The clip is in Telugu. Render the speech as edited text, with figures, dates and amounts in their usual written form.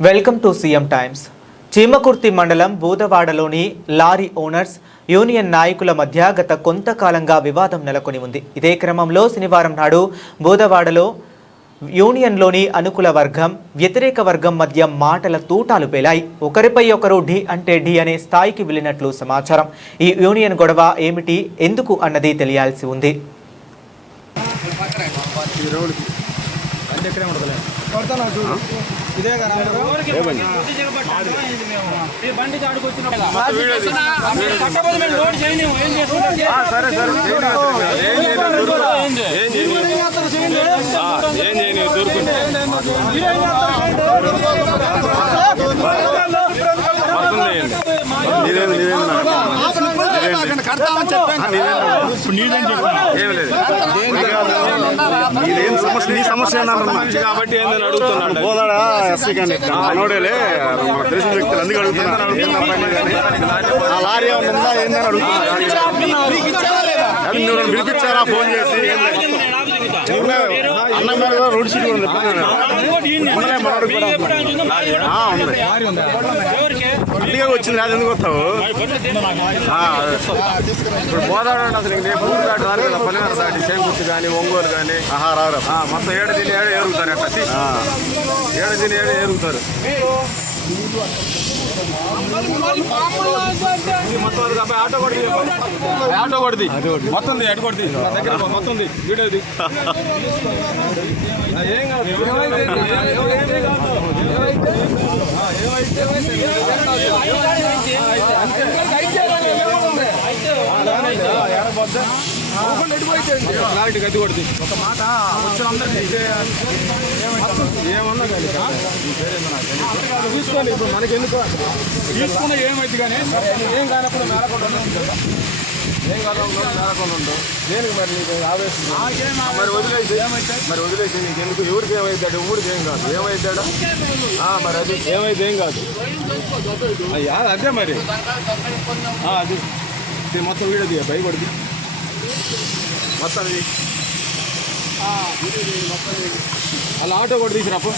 Welcome to CM Times. Chimakurthi మండలం బూదవాడలోని లారీ ఓనర్స్ యూనియన్ నాయకుల మధ్య గత కొంతకాలంగా వివాదం నెలకొని ఉంది. ఇదే క్రమంలో శనివారం నాడు బూదవాడలో యూనియన్లోని అనుకూల వర్గం వ్యతిరేక వర్గం మధ్య మాటల తూటాలు పేలాయి. ఒకరిపై ఒకరు ఢీ అంటే ఢీ అనే స్థాయికి వెళ్ళినట్లు సమాచారం. ఈ యూనియన్ గొడవ ఏమిటి, ఎందుకు అన్నది తెలియాల్సి ఉంది. సమస్య కాబట్టి అడుగుతున్నాడు పోదాడా ఎస్సీ మనోడేలే మనకు తెలిసిన వ్యక్తులు అందుకు అడుగుతున్నాడు. లారీ ఏమన్నా ఉందా ఏందని అడుగుతున్నాడు. పిలిపించారా ఫోన్ చేసి అన్న మీద రోడ్ సీట్ ఉంది మనోడు కూడా ఇంటిగా వచ్చింది రాదు ఎందుకు వస్తావు ఇప్పుడు పోదాడు అసలు రేపు ఊరు దాటి రాదు కదా. పల్లెనారు దాటి సేంకుర్తి కానీ ఒంగోలు కానీ రారు మొత్తం ఏడు తిని ఏడు ఏరుగుతారు. ఎట్లా ఏడు తిని ఏడు ఏరుగుతారు. ఆటో కొడుతుంది మొత్తం ఎటు కొడుతుంది దగ్గర మొత్తం వీడియోది ఏం కాదు. గది కొడుతుంది ఒక మాట వచ్చిన అందరికీ ఏమన్నా కానీ తీసుకోండి. ఇప్పుడు మనకి ఎందుకు తీసుకున్నా ఏమైంది కానీ ఏం కానప్పుడు మేలకుండా ఏం కాకుండా మేలకుండా ఉండవు. దేనికి మరి నీకు ఆవేశం మరి వదిలేసి నీకు ఎందుకు ఎవరికి ఏమైతాడు ఊరికి ఏం కాదు ఏమైతాడా మరి అది ఏమైతే ఏం కాదు అయ్యా అదే మరి అది మొత్తం వీడియో దిగా బై కొడుతుంది మొత్తం అలా ఆటో కూడా తీసుకురాపు.